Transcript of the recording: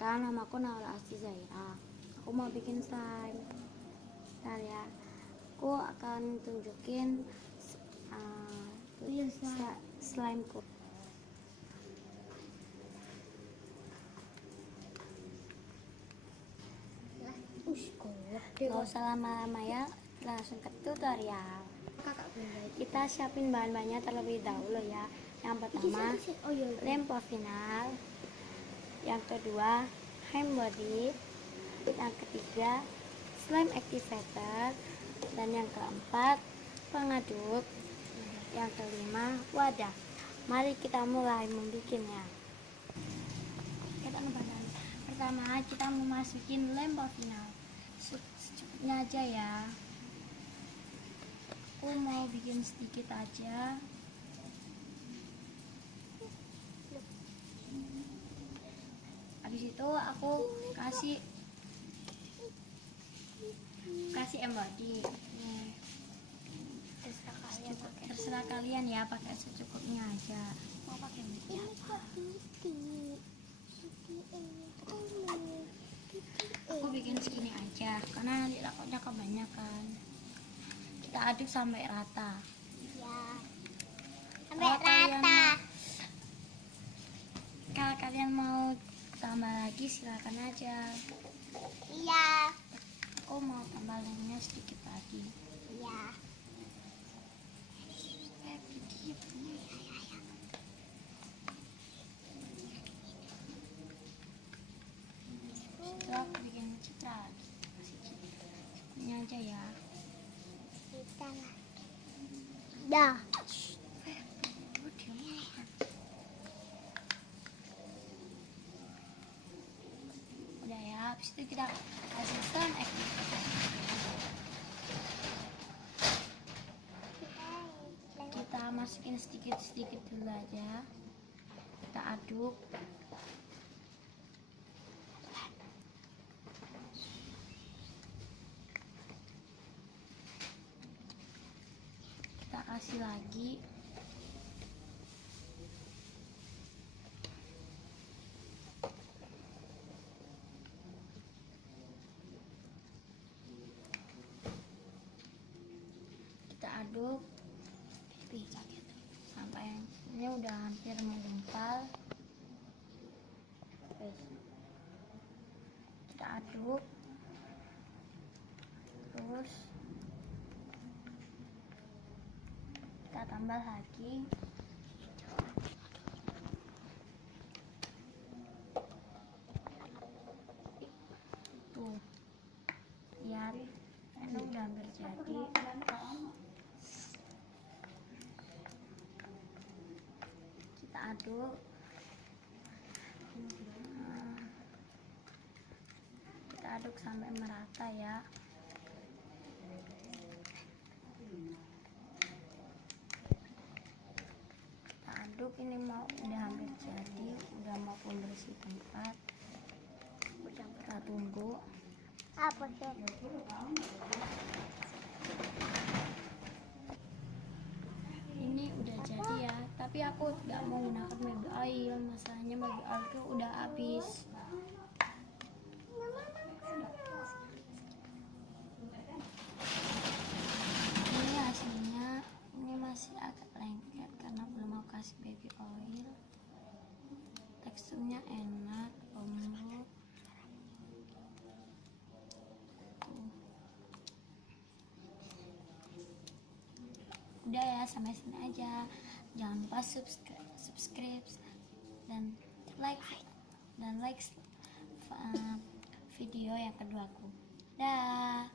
Perkenalkan, namaku Naura Asti Zaira. Aku mau bikin slime. Bentar ya. Aku akan tunjukin slimeku. Gak usah lama-lama ya, langsung ke tutorial. Kita siapin bahan-bahannya terlebih dahulu ya. Yang pertama, lem final. Yang kedua, body. Yang ketiga, slime activator. Dan yang keempat, pengaduk. Yang kelima, wadah. Mari kita mulai membuatnya. Pertama, kita memasukin lem final. Secukupnya aja ya. Aku mau bikin sedikit aja. Habis itu aku kasih embody. Terserah kalian ya, pakai secukupnya aja. Mau pakai apa? Aku bikin segini aja karena nanti takutnya kebanyakan. Kita aduk sampai rata. Ya. Sampai rata. Kalau kalian mau tambah lagi silakan aja. Iya. Aku mau tambah lemnya sedikit lagi. Iya. Setelah aku bikin citra lagi, kasih citra. Ini aja ya. Kita lagi. Dah. Udah ya, habis itu kita kasih slime activator. Kita masukin sedikit-sedikit dulu aja. Kita aduk. Kita kasih lagi. Kita aduk sampai ini udah hampir menggumpal. Kita aduk terus kita tambah lagi. Tuh, lihat, ini udah hampir jadi. Kita aduk. Kita aduk sampai merata ya. Kita aduk, ini udah hampir jadi, udah mau pembersih tempat. Kita tunggu. Apa sih? Ini udah jadi ya, tapi aku nggak mau gunakan membuat oil, masalahnya membuat oil itu udah habis. Ini hasilnya, ini masih agak lengket karena belum mau kasih baby oil. Teksturnya enak, lembut. Udah ya, sampai sini aja. Jangan lupa subscribe dan like video yang kedua aku. Dah.